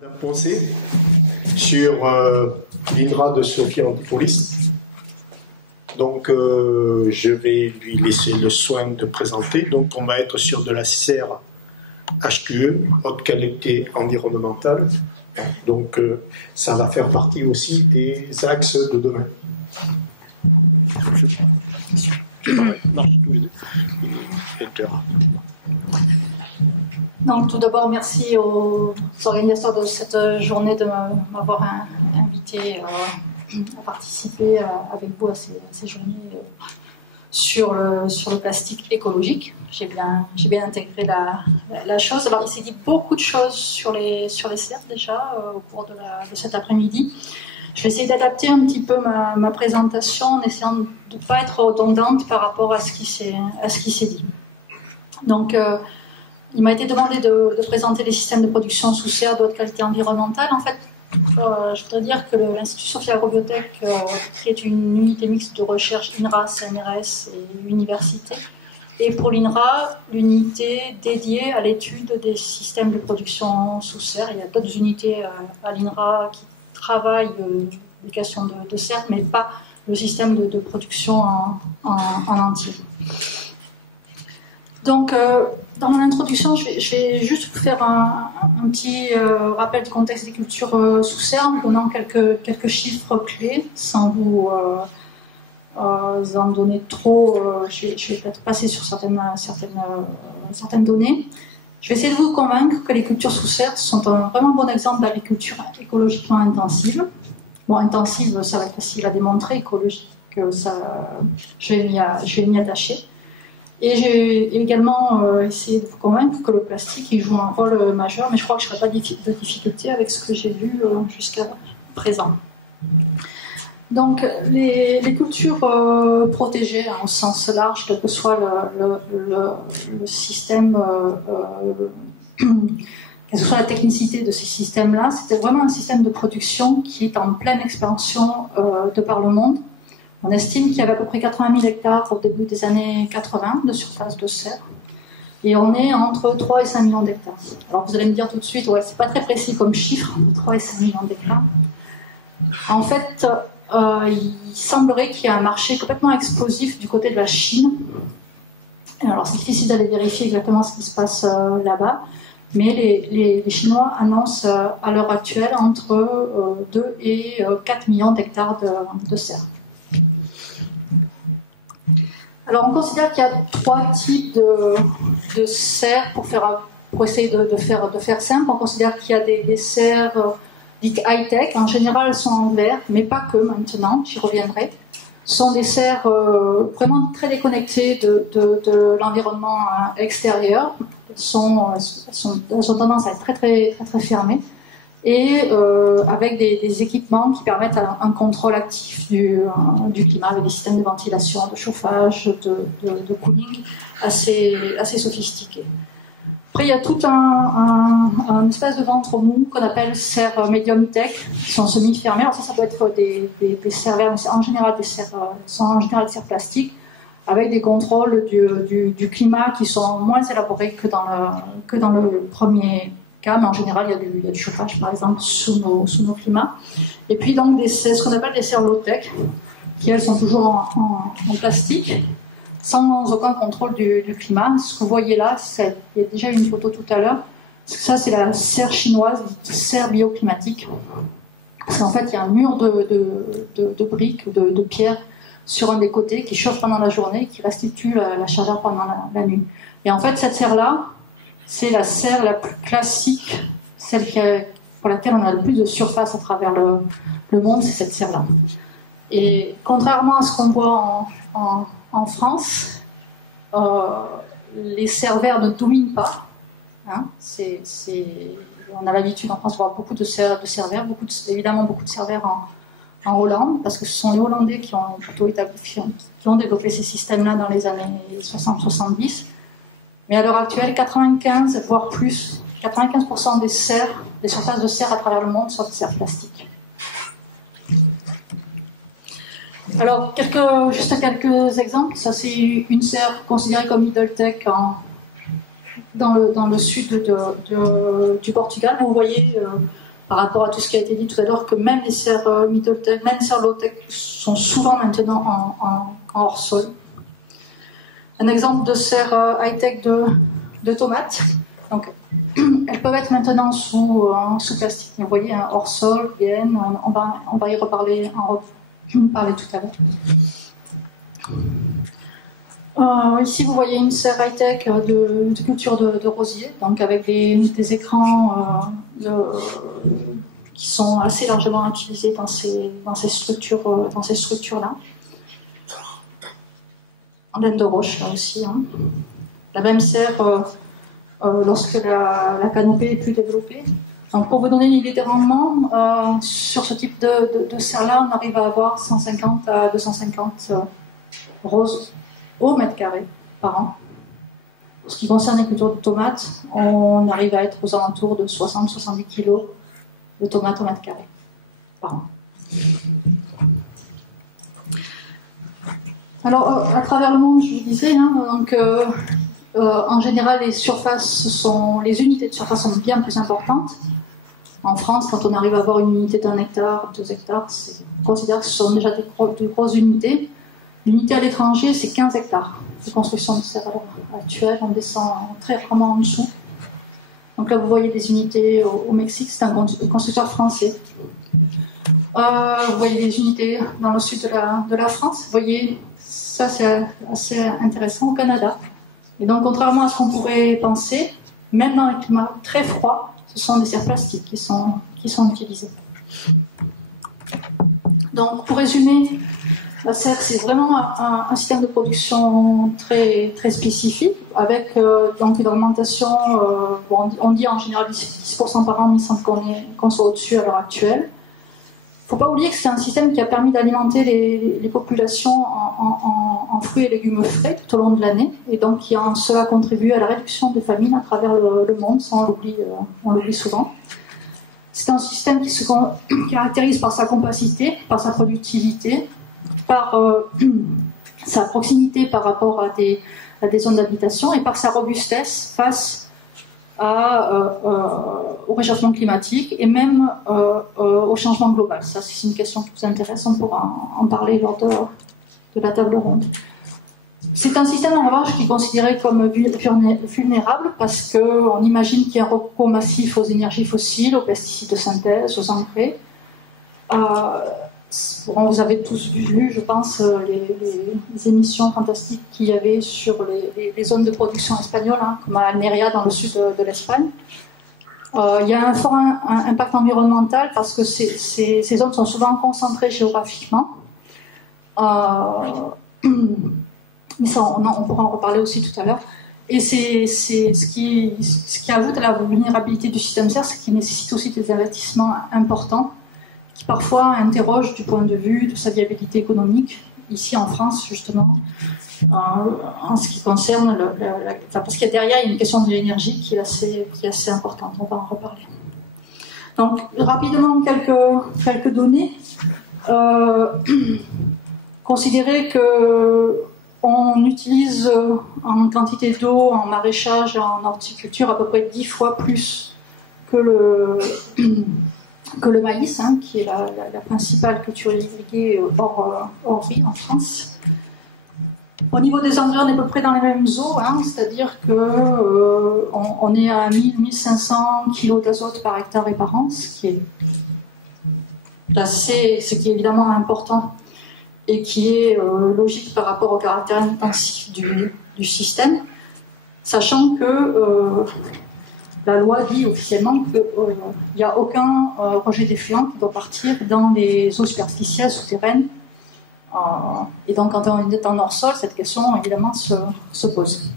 Madame Poncé, sur l'INRA de Sophia Antipolis. Donc, je vais lui laisser le soin de présenter. Donc, on va être sur de la serre HQE, haute qualité environnementale. Donc, ça va faire partie aussi des axes de demain. Donc, tout d'abord, merci aux organisateurs de cette journée de m'avoir invité à participer avec vous à ces journées sur le plastique écologique. J'ai bien intégré la chose. Alors, il s'est dit beaucoup de choses sur les serres déjà au cours de cet après-midi. Je vais essayer d'adapter un petit peu ma présentation en essayant de ne pas être redondante par rapport à ce qui s'est dit. Donc, il m'a été demandé de présenter les systèmes de production sous serre de haute qualité environnementale. En fait, je voudrais dire que l'Institut Sophia Agrobiotech est une unité mixte de recherche INRA, CNRS et université. Et pour l'INRA, l'unité dédiée à l'étude des systèmes de production sous serre. Il y a d'autres unités à l'INRA qui travaillent des questions de serre, mais pas le système de production en entier. Donc, dans mon introduction, je vais juste vous faire un petit rappel du contexte des cultures sous serre, en donnant quelques chiffres clés, sans vous en donner trop. Je vais peut-être passer sur certaines données. Je vais essayer de vous convaincre que les cultures sous serre sont un vraiment bon exemple d'agriculture écologiquement intensive. Bon, intensive, ça va être facile à démontrer, écologique, je vais m'y attacher. Et j'ai également essayé de vous convaincre que le plastique il joue un rôle majeur, mais je crois que je ne ferai pas de difficulté avec ce que j'ai vu jusqu'à présent. Donc, les cultures protégées, au sens large, quel que soit le système, quelle que soit la technicité de ces systèmes-là, c'était vraiment un système de production qui est en pleine expansion de par le monde. On estime qu'il y avait à peu près 80 000 hectares au début des années 80 de surface de serre. Et on est entre 3 et 5 millions d'hectares. Alors vous allez me dire tout de suite, ouais, c'est pas très précis comme chiffre, 3 et 5 millions d'hectares. En fait, il semblerait qu'il y ait un marché complètement explosif du côté de la Chine. Alors c'est difficile d'aller vérifier exactement ce qui se passe là-bas, mais les Chinois annoncent à l'heure actuelle entre 2 et 4 millions d'hectares de serre. Alors on considère qu'il y a 3 types de serres pour essayer de faire simple. On considère qu'il y a des serres dites high-tech. En général, elles sont en verre, mais pas que maintenant, j'y reviendrai. Ce sont des serres vraiment très déconnectées de l'environnement extérieur. Elles ont tendance à être très, très, très, très fermées. Et avec des équipements qui permettent un contrôle actif du climat, avec des systèmes de ventilation, de chauffage, de cooling assez sophistiqués. Après, il y a tout un espèce de ventre mou qu'on appelle serre medium tech, qui sont semi-fermées. Alors ça peut être des serres verres, mais c'est en général des serres plastiques, avec des contrôles du climat qui sont moins élaborés que dans le premier cas, mais en général, il y a du chauffage, par exemple, sous nos climats. Et puis, donc, c'est ce qu'on appelle des serres low-tech, qui, elles, sont toujours en plastique, sans aucun contrôle du climat. Ce que vous voyez là, il y a déjà une photo tout à l'heure. Ça, c'est la serre chinoise, serre bioclimatique. C'est en fait, il y a un mur de briques, de pierres sur un des côtés qui chauffe pendant la journée et qui restitue la chaleur pendant la nuit. Et en fait, cette serre-là, c'est la serre la plus classique, celle pour laquelle on a le plus de surface à travers le monde, c'est cette serre-là. Et contrairement à ce qu'on voit en France, les serres verres ne dominent pas. Hein, on a l'habitude en France de voir beaucoup de serres verres, évidemment beaucoup de serres verres en Hollande, parce que ce sont les Hollandais qui ont développé ces systèmes-là dans les années 60-70. Mais à l'heure actuelle, 95, voire plus, 95% des surfaces de serre à travers le monde sont des serres plastiques. Alors, juste quelques exemples. Ça, c'est une serre considérée comme middle tech dans le sud du Portugal. Vous voyez par rapport à tout ce qui a été dit tout à l'heure, que même les serres middle tech, même les serres low tech sont souvent maintenant en hors sol. Un exemple de serre high tech de tomates. Donc, elles peuvent être maintenant sous plastique. Vous voyez, un hors sol, bien, on va y reparler parler tout à l'heure. Ici, vous voyez une serre high-tech de culture de rosier, donc avec des écrans qui sont assez largement utilisés dans ces structures-là. En laine de roche, là aussi. Hein. La même serre lorsque la canopée est plus développée. Donc, pour vous donner une idée des rendements, sur ce type de serre-là, on arrive à avoir 150 à 250 roses au mètre carré par an. Pour ce qui concerne les cultures de tomates, on arrive à être aux alentours de 60-70 kg de tomates au mètre carré par an. Alors, à travers le monde, je vous disais, en général, les unités de surface sont bien plus importantes. En France, quand on arrive à avoir une unité d'1 hectare, 2 hectares, on considère que ce sont déjà de grosses unités. L'unité à l'étranger, c'est 15 hectares de construction de serre actuelle. On descend très rarement en dessous. Donc là, vous voyez des unités au Mexique, c'est un constructeur français. Vous voyez des unités dans le sud de la France. Vous voyez, ça c'est assez intéressant, au Canada. Et donc, contrairement à ce qu'on pourrait penser, même dans les climats très froids, ce sont des serres plastiques qui sont utilisées. Donc, pour résumer, la serre, c'est vraiment un système de production très, très spécifique, avec donc une augmentation, on dit en général 10% par an, mais il semble qu'on soit au-dessus à l'heure actuelle. Il ne faut pas oublier que c'est un système qui a permis d'alimenter les populations en fruits et légumes frais tout au long de l'année, et donc qui en cela contribue à la réduction des famines à travers le monde, ça on l'oublie souvent. C'est un système qui se caractérise par sa compacité, par sa productivité, par sa proximité par rapport à des zones d'habitation et par sa robustesse face au réchauffement climatique et même au changement global. Ça, c'est une question qui vous intéresse, on pourra en parler lors de la table ronde. C'est un système en revanche qui est considéré comme vulnérable parce qu'on imagine qu'il y a un recours massif aux énergies fossiles, aux pesticides de synthèse, aux engrais. Vous avez tous vu, je pense, les émissions fantastiques qu'il y avait sur les zones de production espagnoles, comme à Almeria, dans le sud de l'Espagne. Il y a un fort impact environnemental parce que ces zones sont souvent concentrées géographiquement. Mais ça, on pourra en reparler aussi tout à l'heure. Et c'est ce qui ajoute à la vulnérabilité du système serre, c'est qu'il nécessite aussi des investissements importants qui parfois interrogent du point de vue de sa viabilité économique, ici en France justement, en ce qui concerne parce qu'il y a derrière une question de l'énergie qui est assez importante, on va en reparler. Donc rapidement quelques données. Considérez que on utilise en quantité d'eau, en maraîchage, en horticulture à peu près 10 fois plus que le maïs, qui est la principale culture irriguée hors riz en France. Au niveau des engrais, on est à peu près dans les mêmes eaux, c'est-à-dire qu'on est à 1000-1500 kg d'azote par hectare et par an, ce qui est évidemment important et qui est logique par rapport au caractère intensif du système, sachant que la loi dit officiellement qu'il n'y a aucun rejet d'effluent qui doit partir dans les eaux superficielles souterraines. Et donc, quand on est en hors-sol, cette question, évidemment, se pose.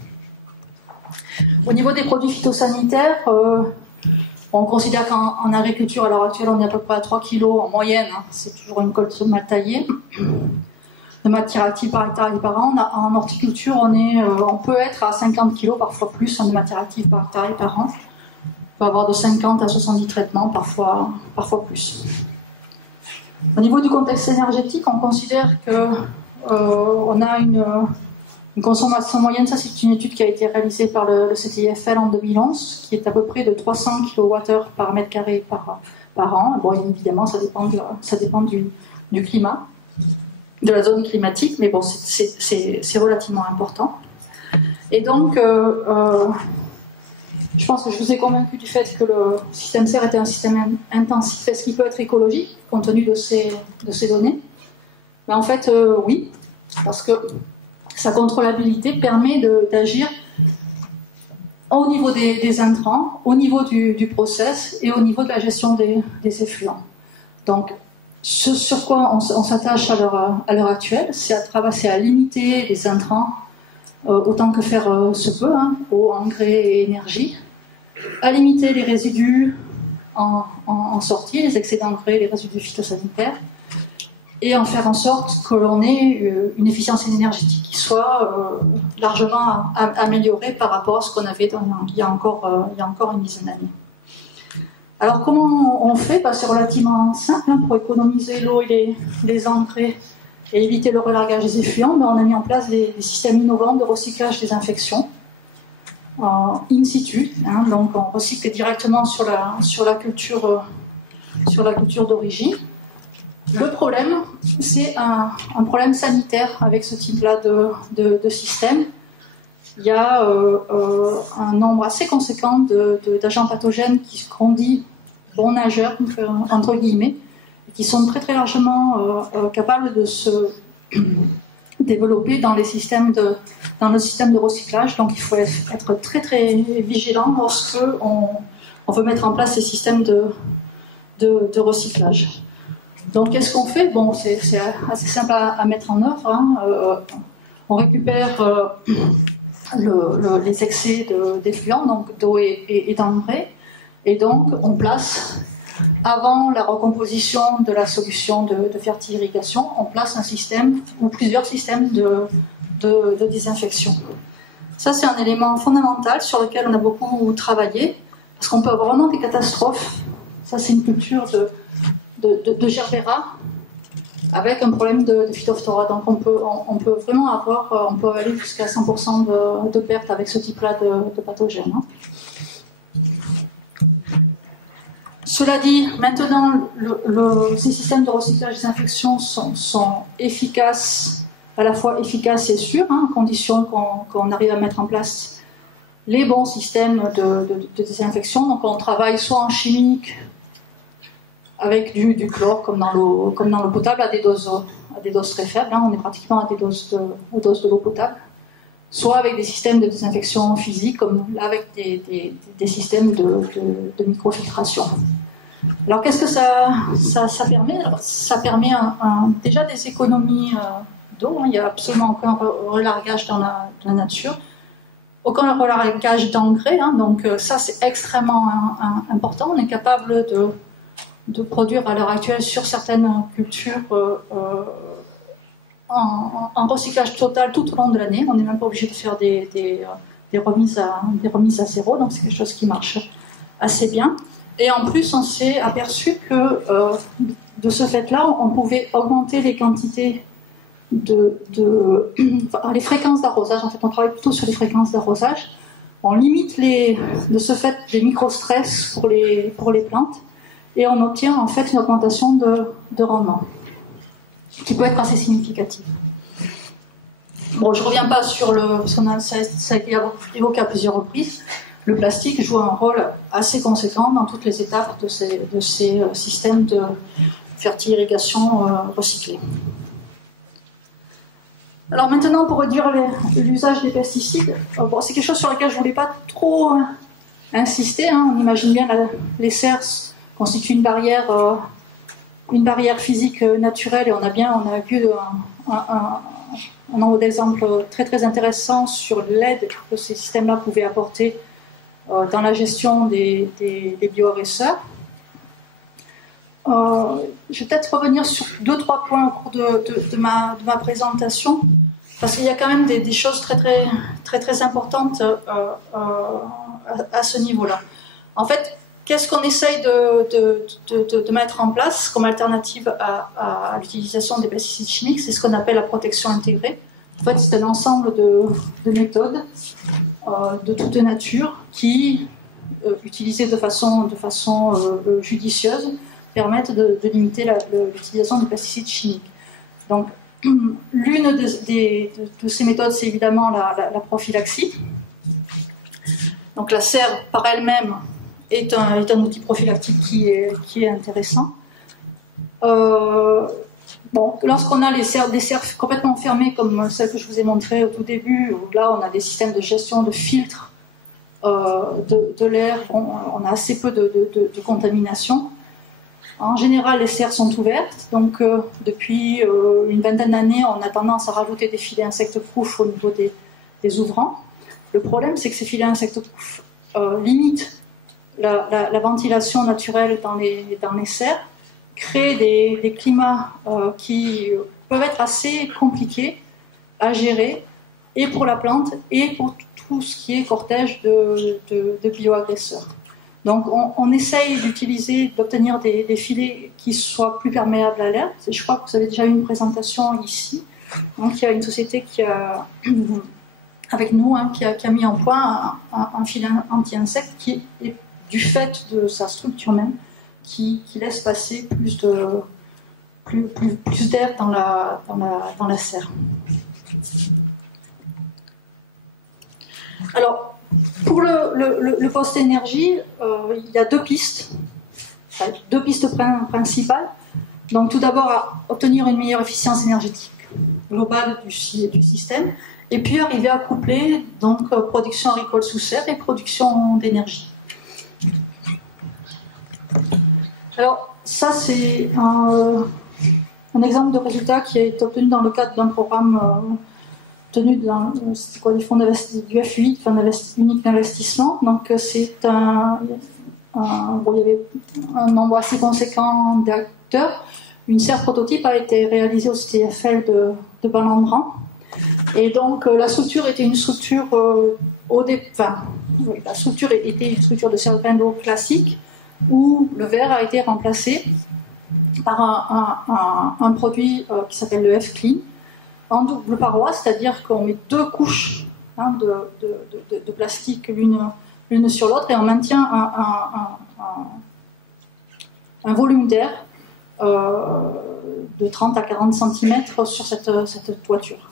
Au niveau des produits phytosanitaires, on considère qu'en agriculture, à l'heure actuelle, on est à peu près à 3 kg en moyenne. C'est toujours une collecte mal taillée. De matière active par hectare et par an. En horticulture, on peut être à 50 kg, parfois plus, de matière active par hectare et par an. On peut avoir de 50 à 70 traitements, parfois plus. Au niveau du contexte énergétique, on considère qu'on a Une consommation moyenne, ça c'est une étude qui a été réalisée par le CTIFL en 2011, qui est à peu près de 300 kWh par mètre carré par an. Bon, évidemment, ça dépend du climat, de la zone climatique, mais bon, c'est relativement important. Et donc, je pense que je vous ai convaincu du fait que le système serre était un système intensif. Est-ce qu'il peut être écologique, compte tenu de ces données? Ben, en fait, oui, parce que sa contrôlabilité permet d'agir au niveau des intrants, au niveau du process et au niveau de la gestion des effluents. Donc, ce sur quoi on s'attache à l'heure actuelle, c'est à limiter les intrants autant que faire se peut, eau, engrais et énergie, à limiter les résidus en sortie, les excès d'engrais, les résidus phytosanitaires, et en faire en sorte que l'on ait une efficience énergétique qui soit largement améliorée par rapport à ce qu'on avait il y a encore une dizaine d'années. Alors comment on fait? C'est relativement simple, pour économiser l'eau et les engrais et éviter le relargage des effluents. On a mis en place des systèmes innovants de recyclage des infections in situ, donc on recycle directement sur la culture d'origine. Le problème, c'est un problème sanitaire avec ce type-là de système. Il y a un nombre assez conséquent d'agents pathogènes qu'on dit bons nageurs, entre guillemets, et qui sont très très largement capables de se développer dans le système de recyclage. Donc il faut être très très vigilant lorsque on veut mettre en place ces systèmes de recyclage. Donc, qu'est-ce qu'on fait? Bon, c'est assez simple à mettre en œuvre. On récupère les excès d'effluents, donc d'eau et d'engrais, et donc on place, avant la recomposition de la solution de fertilisation, on place un système ou plusieurs systèmes de désinfection. Ça, c'est un élément fondamental sur lequel on a beaucoup travaillé, parce qu'on peut avoir vraiment des catastrophes. Ça, c'est une culture de gerbera avec un problème de phytophthora. Donc on peut vraiment aller jusqu'à 100% de perte avec ce type-là de pathogènes. Cela dit, maintenant, ces systèmes de recyclage des infections sont efficaces, à la fois efficaces et sûrs, à condition qu'on arrive à mettre en place les bons systèmes de désinfection. Donc on travaille soit en chimique, avec du chlore, comme dans l'eau potable, à des doses très faibles. On est pratiquement à des doses de l'eau potable. Soit avec des systèmes de désinfection physique, comme là avec des systèmes de microfiltration. Alors qu'est-ce que ça permet? Alors, ça permet déjà des économies d'eau. Il n'y a absolument aucun relargage dans la nature. Aucun relargage d'engrais. Donc ça, c'est extrêmement important. On est capable de produire à l'heure actuelle sur certaines cultures en recyclage total tout au long de l'année. On n'est même pas obligé de faire des remises à zéro, donc c'est quelque chose qui marche assez bien. Et en plus, on s'est aperçu que de ce fait-là, on pouvait augmenter les quantités les fréquences d'arrosage. En fait, on travaille plutôt sur les fréquences d'arrosage. On limite de ce fait les micro-stress pour les plantes. Et on obtient en fait une augmentation de rendement qui peut être assez significative. Bon, je ne reviens pas sur ça a été évoqué à plusieurs reprises. Le plastique joue un rôle assez conséquent dans toutes les étapes de ces systèmes de fertilisation recyclés. Alors maintenant, pour réduire l'usage des pesticides, c'est quelque chose sur lequel je ne voulais pas trop insister. On imagine bien les serres constitue une barrière physique naturelle, et on a vu un nombre d'exemples très très intéressants sur l'aide que ces systèmes-là pouvaient apporter dans la gestion des bioagresseurs. Je vais peut-être revenir sur 2-3 points au cours de ma présentation, parce qu'il y a quand même des choses très très très très importantes à ce niveau-là. En fait, qu'est-ce qu'on essaye de mettre en place comme alternative à l'utilisation des pesticides chimiques? C'est ce qu'on appelle la protection intégrée. En fait, c'est un ensemble de méthodes de toute nature qui, utilisées de façon judicieuse, permettent de limiter l'utilisation de pesticides chimiques. Donc, l'une de ces méthodes, c'est évidemment la prophylaxie. Donc, la serre, par elle-même, est un outil prophylactique qui est intéressant. Lorsqu'on a des serres complètement fermées, comme celle que je vous ai montrée au tout début, où là, on a des systèmes de gestion de filtres de l'air, on a assez peu de contamination. En général, les serres sont ouvertes, donc depuis une vingtaine d'années, on a tendance à rajouter des filets insectes-proufs au niveau des ouvrants. Le problème, c'est que ces filets insectes-proufs limitent la ventilation naturelle dans les serres, créent des climats qui peuvent être assez compliqués à gérer, et pour la plante, et pour tout ce qui est cortège de bioagresseurs. Donc on essaye d'obtenir des filets qui soient plus perméables à l'air. Je crois que vous avez déjà eu une présentation ici. Donc il y a une société qui a, avec nous, qui a mis en point un filet anti-insecte qui est, du fait de sa structure même, qui laisse passer plus d'air dans la serre. Alors, pour le poste énergie, il y a deux pistes principales. Donc, tout d'abord, obtenir une meilleure efficience énergétique globale du système, et puis arriver à coupler donc production agricole sous serre et production d'énergie. Alors, ça, c'est un exemple de résultat qui a été obtenu dans le cadre d'un programme tenu dans les fonds du FUI, Fonds unique d'investissement. Donc, c'est il y avait un nombre assez conséquent d'acteurs. Une serre prototype a été réalisée au CTFL de Balandran. Et donc, la structure était une structure la structure était une structure de serre de grain d'eau classique, où le verre a été remplacé par un produit qui s'appelle le F-Clean, en double paroi, c'est-à-dire qu'on met deux couches de plastique l'une sur l'autre, et on maintient un volume d'air de 30 à 40 cm sur cette toiture.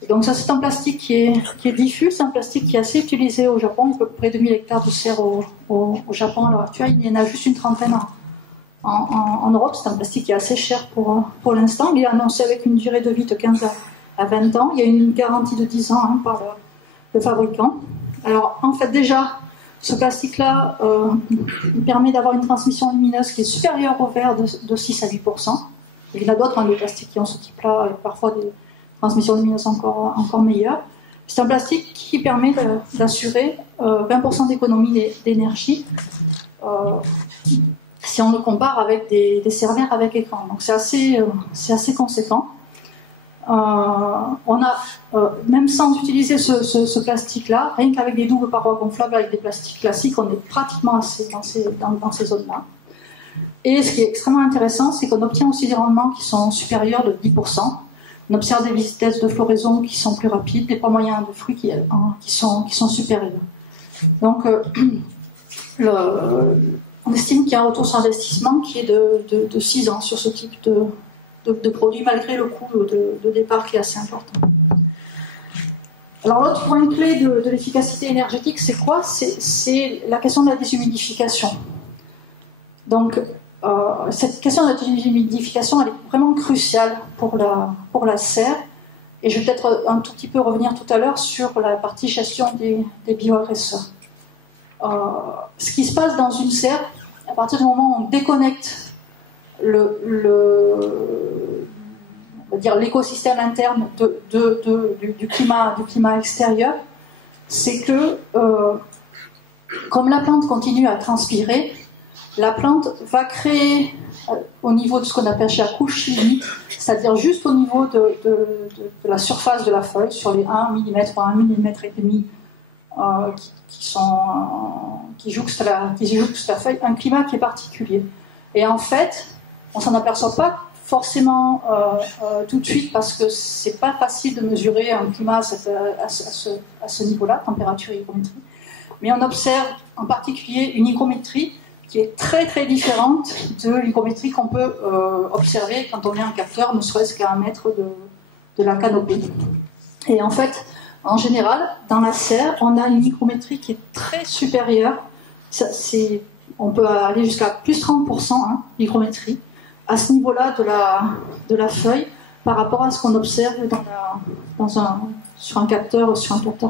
Et donc ça, c'est un plastique qui est diffus, c'est un plastique qui est assez utilisé au Japon. Il y a à peu près 2000 hectares de serre au Japon à l'heure actuelle. Il y en a juste une trentaine en Europe. C'est un plastique qui est assez cher pour l'instant. Il est annoncé avec une durée de vie de 15 à 20 ans. Il y a une garantie de 10 ans par le fabricant. Alors, en fait, déjà, ce plastique-là permet d'avoir une transmission lumineuse qui est supérieure au verre de 6 à 8%. Il y en a d'autres, des plastiques qui ont ce type-là, et parfois des transmissions lumineuses encore meilleures. C'est un plastique qui permet d'assurer 20% d'économie d'énergie si on le compare avec des serveurs avec écran. Donc c'est assez conséquent. On a, même sans utiliser ce plastique-là, rien qu'avec des doubles parois gonflables avec des plastiques classiques, on est pratiquement assez dans ces zones-là. Et ce qui est extrêmement intéressant, c'est qu'on obtient aussi des rendements qui sont supérieurs de 10%. On observe des vitesses de floraison qui sont plus rapides, des poids moyens de fruits qui sont supérieurs. Donc, on estime qu'il y a un retour sur investissement qui est de 6 ans sur ce type de produit, malgré le coût de départ qui est assez important. Alors, l'autre point clé de l'efficacité énergétique, c'est quoi? C'est la question de la déshumidification. Donc, cette question de la déshumidification, elle est vraiment cruciale pour la serre. Et je vais peut-être un tout petit peu revenir tout à l'heure sur la partie gestion des bioagresseurs. Ce qui se passe dans une serre, à partir du moment où on déconnecte l'écosystème interne du climat extérieur, c'est que comme la plante continue à transpirer, la plante va créer au niveau de ce qu'on appelle la couche limite, c'est-à-dire juste au niveau de la surface de la feuille, sur les 1 mm ou 1 mm et demi qui jouxtent la feuille, un climat qui est particulier. Et en fait, on ne s'en aperçoit pas forcément tout de suite parce que c'est pas facile de mesurer un climat à ce niveau-là, température et hygrométrie. Mais on observe en particulier une hygrométrie qui est très très différente de l'hygrométrie qu'on peut observer quand on met un capteur, ne serait-ce qu'à 1 mètre de la canopée. Et en fait, en général, dans la serre, on a une hygrométrie qui est très supérieure. On peut aller jusqu'à plus 30% d'hygrométrie à ce niveau-là de la feuille par rapport à ce qu'on observe sur un capteur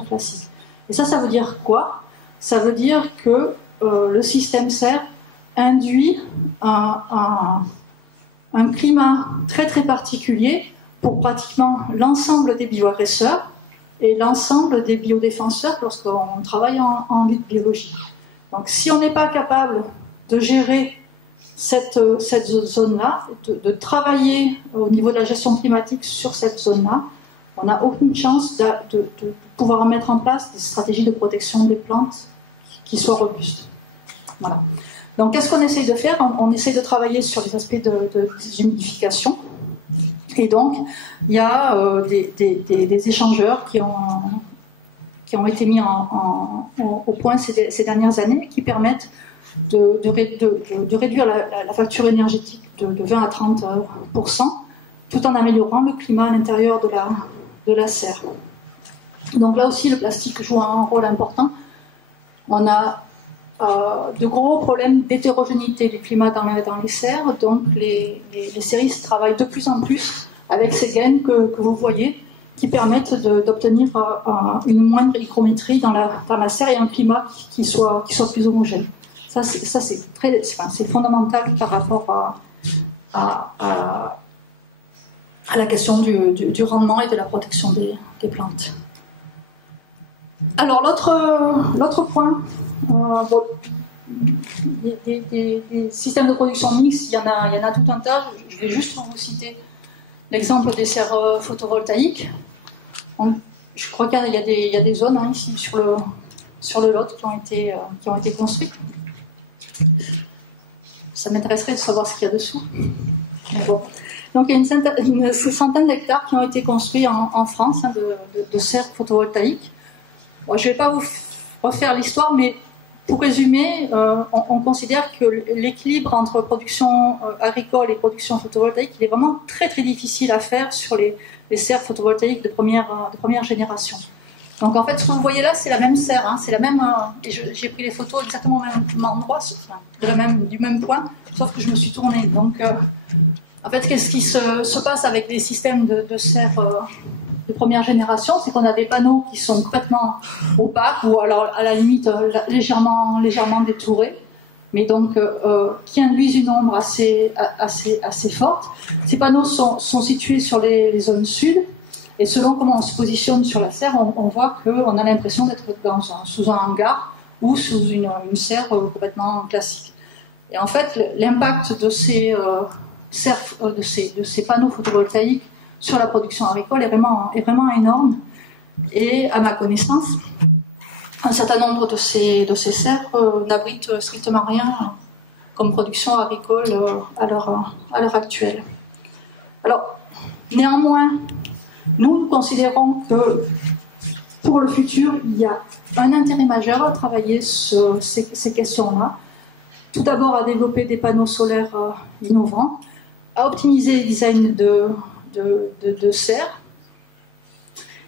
classique. Et ça veut dire quoi? Ça veut dire que le système serre induit un climat très très particulier pour pratiquement l'ensemble des bioagresseurs et l'ensemble des biodéfenseurs lorsqu'on travaille en lutte biologique. Donc si on n'est pas capable de gérer cette zone-là, de travailler au niveau de la gestion climatique sur cette zone-là, on n'a aucune chance de pouvoir mettre en place des stratégies de protection des plantes qui soient robustes. Voilà. Donc qu'est-ce qu'on essaye de faire? On essaye de travailler sur les aspects de déshumidification. Et donc, il y a des échangeurs qui ont été mis au point ces dernières années, qui permettent de réduire la facture énergétique de 20 à 30%, tout en améliorant le climat à l'intérieur de la serre. Donc là aussi, le plastique joue un rôle important. On a de gros problèmes d'hétérogénéité du climat dans les serres, donc les serristes travaillent de plus en plus avec ces gaines que vous voyez, qui permettent d'obtenir une moindre hygrométrie dans la serre et un climat qui soit plus homogène. Ça c'est fondamental par rapport à la question du rendement et de la protection des plantes. Alors l'autre point, des systèmes de production mixte, il y en a tout un tas. Je vais juste vous citer l'exemple des serres photovoltaïques. Je crois qu'il y a des zones ici sur le Lot qui ont été construites. Ça m'intéresserait de savoir ce qu'il y a dessous. Bon. Donc il y a une centaine d'hectares qui ont été construits en France de serres photovoltaïques. Bon, je ne vais pas vous refaire l'histoire, mais pour résumer, on considère que l'équilibre entre production agricole et production photovoltaïque, il est vraiment très très difficile à faire sur les serres photovoltaïques de première génération. Donc en fait, ce que vous voyez là, c'est la même serre, c'est la même. Et j'ai pris les photos exactement au même endroit, du même point, sauf que je me suis tournée. Donc en fait, qu'est-ce qui se passe avec les systèmes de serres de première génération, c'est qu'on a des panneaux qui sont complètement opaques ou alors à la limite légèrement détourés, mais donc qui induisent une ombre assez forte. Ces panneaux sont situés sur les zones sud, et selon comment on se positionne sur la serre, on voit qu'on a l'impression d'être sous un hangar ou sous une serre complètement classique. Et en fait, l'impact de ces panneaux photovoltaïques sur la production agricole est vraiment énorme. Et à ma connaissance, un certain nombre de ces serres n'abritent strictement rien comme production agricole à l'heure actuelle. Alors, néanmoins, nous considérons que pour le futur, il y a un intérêt majeur à travailler sur ces questions-là. Tout d'abord, à développer des panneaux solaires innovants, à optimiser les designs de serres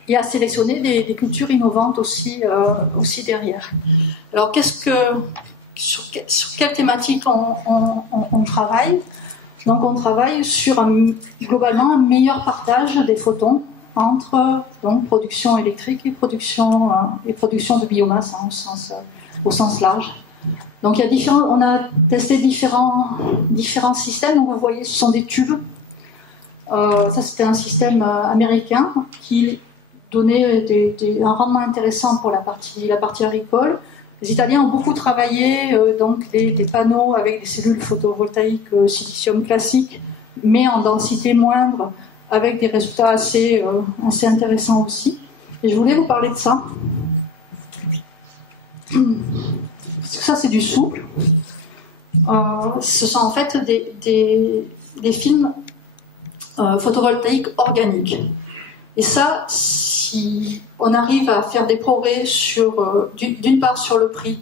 et à sélectionner des cultures innovantes aussi derrière. Alors, sur quelle thématique on travaille? Donc, on travaille sur globalement un meilleur partage des photons entre production électrique et production de biomasse au sens large. Donc, on a testé différents systèmes. Donc, vous voyez, ce sont des tubes. Ça, c'était un système américain qui donnait un rendement intéressant pour la partie agricole. Les Italiens ont beaucoup travaillé des panneaux avec des cellules photovoltaïques silicium classique, mais en densité moindre, avec des résultats assez intéressants aussi. Et je voulais vous parler de ça. Ça, c'est du souple. Ce sont en fait des films photovoltaïque organique. Et ça, si on arrive à faire des progrès d'une part sur le prix,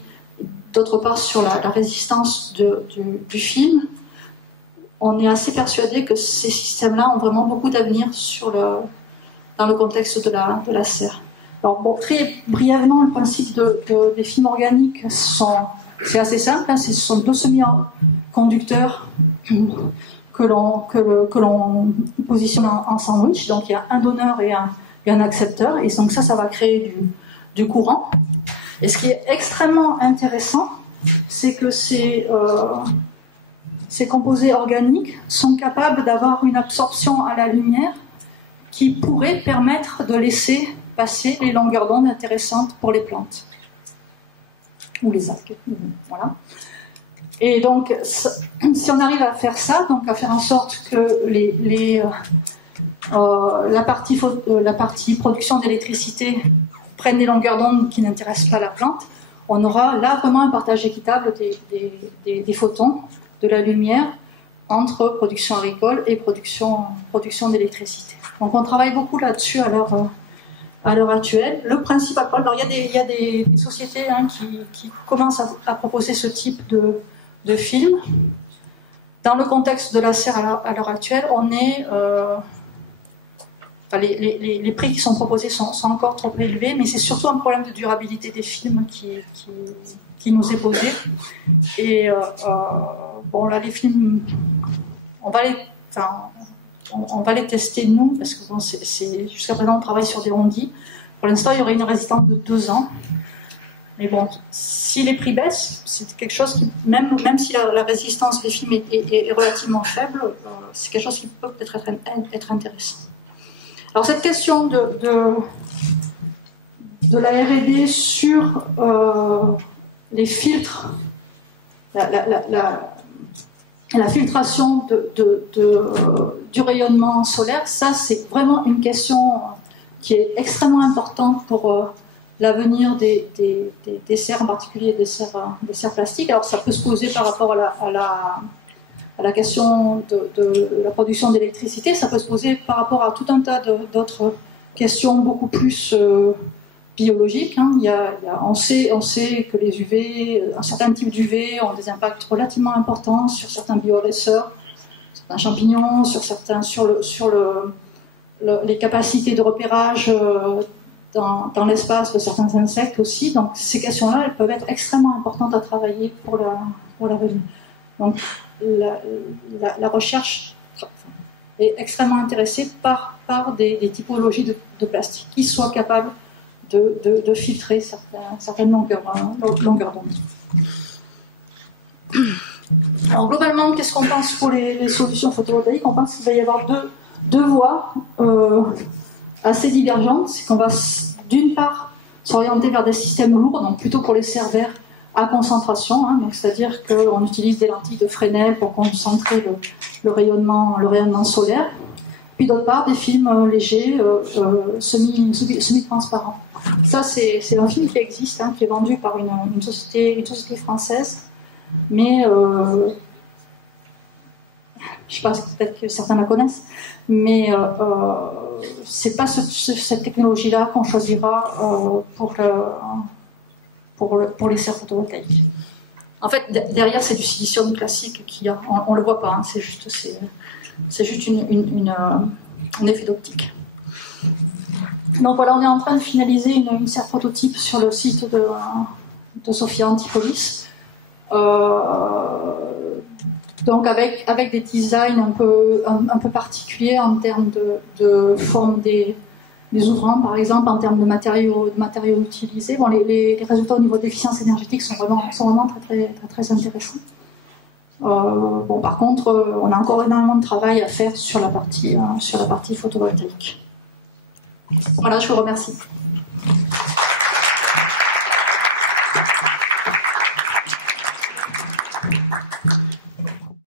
d'autre part sur la résistance du film, on est assez persuadé que ces systèmes-là ont vraiment beaucoup d'avenir dans le contexte de la serre. Alors bon, très brièvement, le principe des films organiques, c'est assez simple, hein, ce sont deux semi-conducteurs que l'on positionne en sandwich. Donc il y a un donneur et un accepteur, et donc ça va créer du courant. Et ce qui est extrêmement intéressant, c'est que ces composés organiques sont capables d'avoir une absorption à la lumière qui pourrait permettre de laisser passer les longueurs d'onde intéressantes pour les plantes ou les algues. Voilà. Et donc, si on arrive à faire ça, donc à faire en sorte que la partie production d'électricité prenne des longueurs d'onde qui n'intéressent pas la plante, on aura là vraiment un partage équitable des photons, de la lumière, entre production agricole et production d'électricité. Donc on travaille beaucoup là-dessus à l'heure actuelle. Le principal problème, alors il y a des sociétés qui commencent à proposer ce type de film. Dans le contexte de la serre à l'heure actuelle, on est... les prix qui sont proposés sont encore trop élevés, mais c'est surtout un problème de durabilité des films qui nous est posé. Et bon, là, les films, on va les tester nous, parce que bon, jusqu'à présent on travaille sur des ondits. Pour l'instant, il y aurait une résistance de 2 ans. Mais bon, si les prix baissent, c'est quelque chose qui, même si la résistance des films est relativement faible, c'est quelque chose qui peut peut-être être intéressant. Alors cette question de la R&D sur les filtres, la filtration du rayonnement solaire, ça c'est vraiment une question qui est extrêmement importante pour l'avenir des serres, en particulier des serres plastiques. Alors ça peut se poser par rapport à la question de la production d'électricité, ça peut se poser par rapport à tout un tas d'autres questions beaucoup plus biologiques. Hein. On sait que les UV, un certain type d'UV ont des impacts relativement importants sur certains bioréacteurs, certains champignons, sur les capacités de repérage dans l'espace de certains insectes aussi. Donc ces questions-là, elles peuvent être extrêmement importantes à travailler pour l'avenir. Donc la recherche est extrêmement intéressée par des typologies de plastique qui soient capables de filtrer certaines longueurs d'onde. Alors globalement, qu'est-ce qu'on pense pour les solutions photovoltaïques? On pense qu'il va y avoir deux voies assez divergentes. C'est qu'on va d'une part s'orienter vers des systèmes lourds, donc plutôt pour les serres verts à concentration, hein, donc c'est-à-dire qu'on utilise des lentilles de Fresnel pour concentrer le rayonnement solaire. Puis d'autre part, des films légers, semi-transparents. Ça, c'est un film qui existe, hein, qui est vendu par une société française, mais je ne sais pas, peut-être que certains la connaissent, mais c'est pas cette technologie-là qu'on choisira pour les serres photovoltaïques. En fait, derrière, c'est du silicium classique qu'il y a. On le voit pas, hein, c'est juste un effet d'optique. Donc voilà, on est en train de finaliser une serre prototype sur le site de Sophia Antipolis. Donc avec des designs un peu particuliers en termes de forme des ouvrants, par exemple, en termes de matériaux utilisés. Bon, les résultats au niveau d'efficience énergétique sont vraiment très, très, très intéressants. Bon, par contre, on a encore énormément de travail à faire sur la partie photovoltaïque. Voilà, je vous remercie.